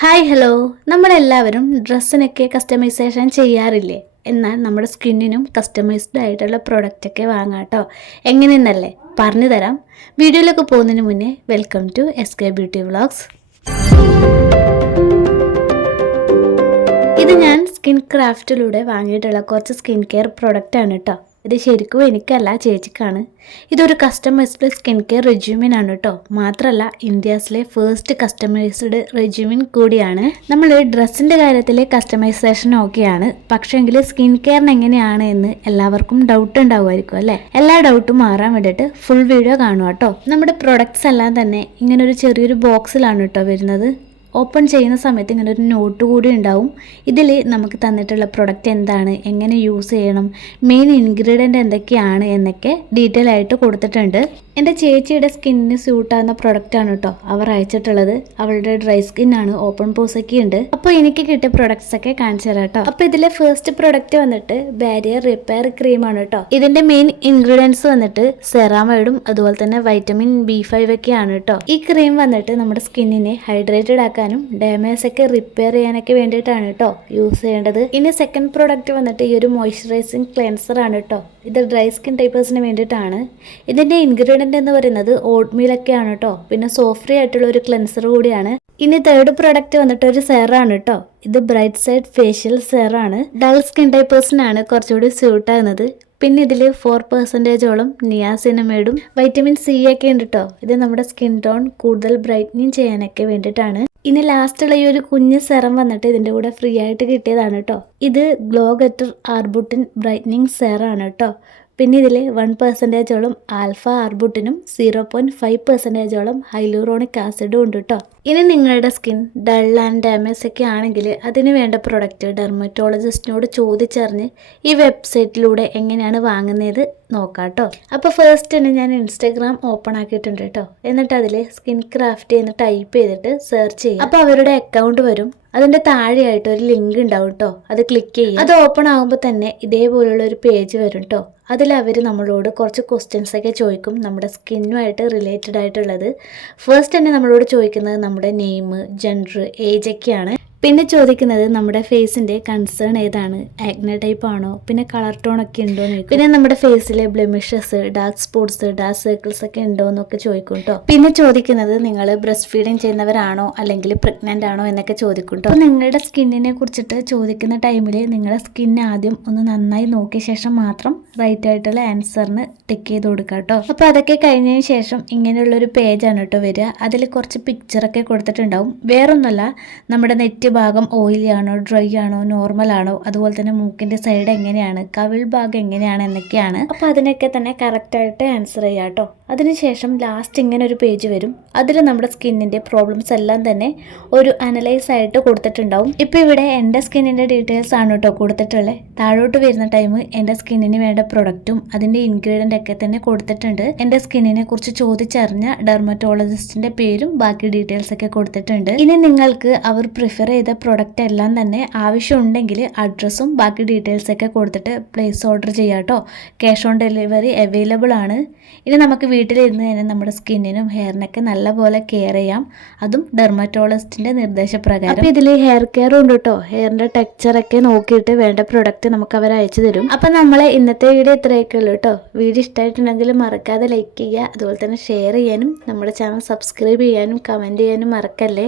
Hi hello, നമ്മളെല്ലാവരും ഡ്രസ്സിനൊക്കെ customisation ചെയ്യാറില്ലേ? എന്നാൽ നമ്മുടെ സ്കിന്നിനും കസ്റ്റമൈസ്ഡ് ആയിട്ടുള്ള പ്രൊഡക്റ്റൊക്കെ വാങ്ങാം കേട്ടോ. എങ്ങനെയെന്നല്ലേ പറഞ്ഞു തരാം. വീഡിയോയിലൊക്കെ പോകുന്നതിന് മുന്നേ welcome to SK beauty vlogs. ഇത് ഞാൻ സ്കിൻ ക്രാഫ്റ്റിലൂടെ വാങ്ങിയിട്ടുള്ള കുറച്ച് സ്കിൻ കെയർ പ്രൊഡക്റ്റ് ആണ് കേട്ടോ. ഇത് ശരിക്കും എനിക്കല്ല, ചേച്ചിക്കാണ്. ഇതൊരു കസ്റ്റമൈസ്ഡ് സ്കിൻ കെയർ റെജ്യൂമിൻ ആണ് കേട്ടോ. മാത്രമല്ല ഇന്ത്യയിലെ ഫസ്റ്റ് കസ്റ്റമൈസ്ഡ് റെജ്യൂമിൻ കൂടിയാണ്. നമ്മൾ ഡ്രസ്സിൻ്റെ കാര്യത്തിൽ കസ്റ്റമൈസേഷൻ ഓക്കെയാണ്, പക്ഷേങ്കിൽ സ്കിൻ കെയറിന് എങ്ങനെയാണ് എന്ന് എല്ലാവർക്കും ഡൗട്ട് ഉണ്ടാവുമായിരിക്കും അല്ലേ? എല്ലാ ഡൗട്ടും മാറാൻ വേണ്ടിയിട്ട് ഫുൾ വീഡിയോ കാണുക കേട്ടോ. നമ്മുടെ പ്രൊഡക്ട്സ് എല്ലാം തന്നെ ഇങ്ങനെ ഒരു ചെറിയൊരു ബോക്സിലാണ് കേട്ടോ വരുന്നത്. ഓപ്പൺ ചെയ്യുന്ന സമയത്ത് ഇങ്ങനെ ഒരു നോട്ട് കൂടി ഉണ്ടാവും. ഇതിൽ നമുക്ക് തന്നിട്ടുള്ള പ്രൊഡക്റ്റ് എന്താണ്, എങ്ങനെ യൂസ് ചെയ്യണം, മെയിൻ ഇൻഗ്രീഡിയൻ്റ് എന്തൊക്കെയാണ് എന്നൊക്കെ ഡീറ്റെയിൽ ആയിട്ട് കൊടുത്തിട്ടുണ്ട്. എൻ്റെ ചേച്ചിയുടെ സ്കിന്നിന് സ്യൂട്ടാകുന്ന പ്രൊഡക്റ്റാണ് കേട്ടോ അവർ അയച്ചിട്ടുള്ളത്. അവളുടെ ഡ്രൈ സ്കിന്നാണ്, ഓപ്പൺ പോസൊക്കെ ഉണ്ട്. അപ്പോൾ എനിക്ക് കിട്ടിയ പ്രൊഡക്ട്സ് ഒക്കെ കാണിച്ചു തരാം കേട്ടോ. അപ്പോൾ ഇതിലെ ഫസ്റ്റ് പ്രൊഡക്റ്റ് വന്നിട്ട് ബാരിയർ റിപ്പയർ ക്രീമാണ് കേട്ടോ. ഇതിൻ്റെ മെയിൻ ഇൻഗ്രീഡിയൻസ് വന്നിട്ട് സെറാമൈഡും അതുപോലെ തന്നെ വൈറ്റമിൻ B5 ഒക്കെയാണ് കേട്ടോ. ഈ ക്രീം വന്നിട്ട് നമ്മുടെ സ്കിന്നിനെ ഹൈഡ്രേറ്റഡ് ആക്കാനും ഡാമേജ് ഒക്കെ റിപ്പയർ ചെയ്യാനൊക്കെ വേണ്ടിയിട്ടാണ് കേട്ടോ യൂസ് ചെയ്യേണ്ടത്. ഇനി സെക്കൻഡ് പ്രോഡക്റ്റ് വന്നിട്ട് ഈ ഒരു മോയ്സ്ചറൈസിങ് ക്ലെൻസർ ആണ് കേട്ടോ. ഇത് ഡ്രൈ സ്കിൻ ടൈപ്പേഴ്സിന് വേണ്ടിയിട്ടാണ്. ഇതിൻ്റെ ഇൻഗ്രീഡിയൻ്റ് എന്ന് പറയുന്നത് ഓട്ട്മീലൊക്കെയാണ് കേട്ടോ. പിന്നെ സോഫ്റ്റ് ആയിട്ടുള്ള ഒരു ക്ലെൻസർ കൂടിയാണ്. ഇനി തേർഡ് പ്രോഡക്റ്റ് വന്നിട്ട് ഒരു സെറാണ് കേട്ടോ. ഇത് ബ്രൈറ്റ് സൈഡ് ഫേഷ്യൽ സെറാണ്. ഡൾ സ്കിൻ ടൈപ്പേഴ്സിനാണ് കുറച്ചുകൂടി സ്യൂട്ട് ആകുന്നത്. പിന്നെ ഇതിൽ 4% നിയാസിനമൈഡും വൈറ്റമിൻ C ഒക്കെ ഉണ്ട് കേട്ടോ. ഇത് നമ്മുടെ സ്കിൻ ടോൺ കൂടുതൽ ബ്രൈറ്റനിങ് ചെയ്യാനൊക്കെ വേണ്ടിയിട്ടാണ്. ഇനി ലാസ്റ്റുള്ള ഈ ഒരു കുഞ്ഞ് സെറം വന്നിട്ട് ഇതിൻ്റെ കൂടെ ഫ്രീ ആയിട്ട് കിട്ടിയതാണ് കേട്ടോ. ഇത് ഗ്ലോ ഗെറ്റർ ആർബുട്ടിൻ ബ്രൈറ്റനിങ് സെറാണ് കേട്ടോ. പിന്നെ ഇതിൽ 1% ആൽഫ ആർബുട്ടിനും 0.5% ഹൈലൂറോണിക് ആസിഡും ഉണ്ട് കേട്ടോ. ഇനി നിങ്ങളുടെ സ്കിൻ ഡൾ ആൻഡ് ഡാമേജ് ഒക്കെ ആണെങ്കിൽ അതിന് വേണ്ട പ്രൊഡക്റ്റ് ഡെർമറ്റോളജിസ്റ്റിനോട് ചോദിച്ചറിഞ്ഞ് ഈ വെബ്സൈറ്റിലൂടെ എങ്ങനെയാണ് വാങ്ങുന്നത് നോക്കാം കേട്ടോ. അപ്പോൾ ഫസ്റ്റ് തന്നെ ഞാൻ ഇൻസ്റ്റാഗ്രാം ഓപ്പൺ ആക്കിയിട്ടുണ്ട് കേട്ടോ. എന്നിട്ട് അതിൽ സ്കിൻ ക്രാഫ്റ്റ് എന്ന് ടൈപ്പ് ചെയ്തിട്ട് സെർച്ച് ചെയ്യും. അപ്പോൾ അവരുടെ അക്കൗണ്ട് വരും. അതിൻ്റെ താഴെയായിട്ട് ഒരു ലിങ്ക് ഉണ്ടാവും കേട്ടോ. അത് ക്ലിക്ക് ചെയ്യും. അത് ഓപ്പൺ ആകുമ്പോൾ തന്നെ ഇതേപോലുള്ള ഒരു പേജ് വരും കേട്ടോ. അതിൽ അവർ നമ്മളോട് കുറച്ച് ക്വസ്റ്റ്യൻസ് ഒക്കെ ചോദിക്കും, നമ്മുടെ സ്കിന്നുമായിട്ട് റിലേറ്റഡ് ആയിട്ടുള്ളത്. ഫസ്റ്റ് തന്നെ നമ്മളോട് ചോദിക്കുന്നത് നമ്മുടെ നെയിം, ജെൻഡർ, ഏജ് ഒക്കെയാണ്. പിന്നെ ചോദിക്കുന്നത് നമ്മുടെ ഫേസിൻ്റെ കൺസേൺ ഏതാണ്, ആക്നെ ടൈപ്പ് ആണോ, പിന്നെ കളർ ടോൺ ഒക്കെ ഉണ്ടോ എന്ന് ചോദിക്കും. പിന്നെ നമ്മുടെ ഫേസിലെ blemishes, dark spots, dark circles ഒക്കെ ഉണ്ടോ എന്നൊക്കെ ചോദിക്കും കേട്ടോ. പിന്നെ ചോദിക്കുന്നത് നിങ്ങൾ ബ്രസ്റ്റ് ഫീഡിങ് ചെയ്യുന്നവരാണോ അല്ലെങ്കിൽ പ്രഗ്നൻ്റ് ആണോ എന്നൊക്കെ ചോദിക്കും കേട്ടോ. അപ്പോൾ നിങ്ങളുടെ സ്കിന്നിനെ കുറിച്ചിട്ട് ചോദിക്കുന്ന ടൈമിൽ നിങ്ങളുടെ സ്കിൻ ആദ്യം ഒന്ന് നന്നായി നോക്കിയ ശേഷം മാത്രം റൈറ്റ് ആയിട്ടുള്ള ആൻസറിന് ടിക്ക് ചെയ്ത് കൊടുക്കുക കേട്ടോ. അപ്പോൾ അതൊക്കെ കഴിഞ്ഞതിന് ശേഷം ഇങ്ങനെയുള്ളൊരു പേജാണ് കേട്ടോ വരിക. അതിൽ കുറച്ച് പിക്ചറൊക്കെ കൊടുത്തിട്ടുണ്ടാവും. വേറൊന്നുമല്ല, നമ്മുടെ നെറ്റ് ഭാഗം ഓയിലി ആണോ, ഡ്രൈ ആണോ, നോർമൽ ആണോ, അതുപോലെ തന്നെ മൂക്കിൻ്റെ സൈഡ് എങ്ങനെയാണ്, കവിൾ ഭാഗം എങ്ങനെയാണ് എന്നൊക്കെയാണ്. അപ്പോൾ അതിനൊക്കെ തന്നെ കറക്റ്റായിട്ട് ആൻസർ ചെയ്യാം കേട്ടോ. അതിനുശേഷം ലാസ്റ്റ് ഇങ്ങനെ ഒരു പേജ് വരും. അതിൽ നമ്മുടെ സ്കിന്നിൻ്റെ പ്രോബ്ലംസ് എല്ലാം തന്നെ ഒരു അനലൈസ് ആയിട്ട് കൊടുത്തിട്ടുണ്ടാവും. ഇപ്പോൾ ഇവിടെ എൻ്റെ സ്കിന്നിൻ്റെ ഡീറ്റെയിൽസ് ആണ് കേട്ടോ കൊടുത്തിട്ടുള്ളത്. താഴോട്ട് വരുന്ന ടൈം എൻ്റെ സ്കിന്നിന് വേണ്ട പ്രൊഡക്റ്റും അതിൻ്റെ ഇൻഗ്രീഡിയൻ്റ് ഒക്കെ തന്നെ കൊടുത്തിട്ടുണ്ട്. എൻ്റെ സ്കിന്നിനെ കുറിച്ച് ചോദിച്ചറിഞ്ഞ ഡെർമറ്റോളജിസ്റ്റിൻ്റെ പേരും ബാക്കി ഡീറ്റെയിൽസ് ഒക്കെ കൊടുത്തിട്ടുണ്ട്. ഇനി നിങ്ങൾക്ക് അവർ പ്രിഫർ ചെയ്ത പ്രൊഡക്റ്റ് എല്ലാം തന്നെ ആവശ്യമുണ്ടെങ്കിൽ അഡ്രസ്സും ബാക്കി ഡീറ്റെയിൽസ് ഒക്കെ കൊടുത്തിട്ട് പ്ലേസ് ഓർഡർ ചെയ്യാം കേട്ടോ. ക്യാഷ് ഓൺ ഡെലിവറി അവൈലബിൾ ആണ്. ഇനി നമുക്ക് വീട്ടിലിരുന്ന് തന്നെ നമ്മുടെ സ്കിന്നിനും ഹെയറിനൊക്കെ നല്ലപോലെ കെയർ ചെയ്യാം, അതും ഡെർമറ്റോളജിസ്റ്റിൻ്റെ നിർദ്ദേശപ്രകാരം. അപ്പോൾ ഇതിൽ ഹെയർ കെയർ ഉണ്ട് കേട്ടോ. ഹെയറിൻ്റെ ടെക്സ്ചറൊക്കെ നോക്കിയിട്ട് വേണ്ട പ്രൊഡക്റ്റ് നമുക്ക് അവർ അയച്ചു തരും. അപ്പം നമ്മളെ ഇന്നത്തെ വീഡിയോ ഇത്രയൊക്കെ ഉള്ളൂ കേട്ടോ. വീഡിയോ ഇഷ്ടമായിട്ടുണ്ടെങ്കിൽ മറക്കാതെ ലൈക്ക് ചെയ്യുക, അതുപോലെ തന്നെ ഷെയർ ചെയ്യാനും നമ്മുടെ ചാനൽ സബ്സ്ക്രൈബ് ചെയ്യാനും കമൻറ്റ് ചെയ്യാനും മറക്കല്ലേ.